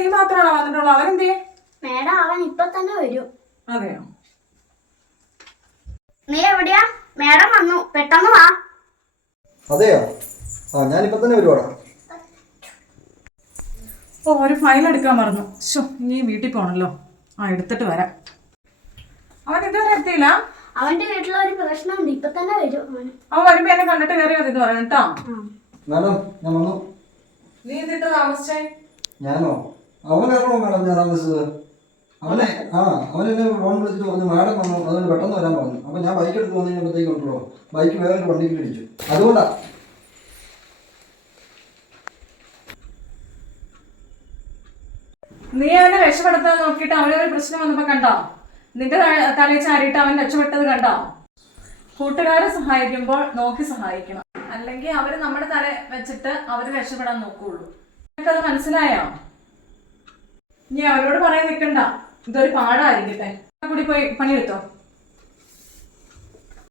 നീ മാത്രമാണോ വന്നിട്ടുള്ളൂ? അവനെന്തേ? മേഡം അവൻ ഇപ്പൊ തന്നെ വരും. അതെയോ? നീ എവിടെയാ? മേഡം വന്നു, പെട്ടെന്ന് വാ. അതെയോ? ഞാനിപ്പോ തന്നെ വരുവാടാ. ഒരു ഫയൽ എടുക്കാൻ മറന്നു. നീ വീട്ടിൽ പോണല്ലോ. എടുത്തിട്ട് വരാം. അവൻ ഇതുവരെ എത്തിയില്ല? അവന്റെ വീട്ടിലൊരു പ്രശ്നമുണ്ട്, ഇപ്പൊ തന്നെ വരും. അവൻ വരുമ്പോ എന്നെ കണ്ടിട്ട് കയറി മതി എന്ന് പറയാം കേട്ടോ. മാഡം ഞാൻ വന്നു. നീ എന്തിട്ട് താമസിച്ചേ? ഞാനോ? അവനാണോ മാഡം ഞാൻ താമസിച്ചത്? അവനെന്നെ ഫോൺ വിളിച്ചിട്ട് പറഞ്ഞു മാഡം വന്നു, അതുകൊണ്ട് പെട്ടെന്ന് വരാൻ പറഞ്ഞു. അപ്പൊ ഞാൻ ബൈക്ക് എടുത്ത് വന്നു കഴിഞ്ഞപ്പോഴത്തേക്ക് ഉണ്ടല്ലോ ബൈക്ക് വേറെ വണ്ടിക്ക് ഇടിച്ചു. അതുകൊണ്ടാ. നീ അവനെ രക്ഷപ്പെടുത്താൻ നോക്കിയിട്ട് അവനൊരു പ്രശ്നം വന്നപ്പോ കണ്ടോ? നിന്റെ തലയിൽ ചാരിയിട്ട് അവൻ രക്ഷപ്പെട്ടത് കണ്ടോ? കൂട്ടുകാരെ സഹായിക്കുമ്പോൾ നോക്കി സഹായിക്കണം, അല്ലെങ്കിൽ അവര് നമ്മുടെ തല വെച്ചിട്ട് അവര് രക്ഷപ്പെടാൻ നോക്കുള്ളൂ. നിനക്കത് മനസ്സിലായോ? നീ അവരോട് പറയാൻ നിൽക്കണ്ട, ഇതൊരു പാടായിരിക്കട്ടെ. കൂടി പോയി പണിയെടുത്തോ.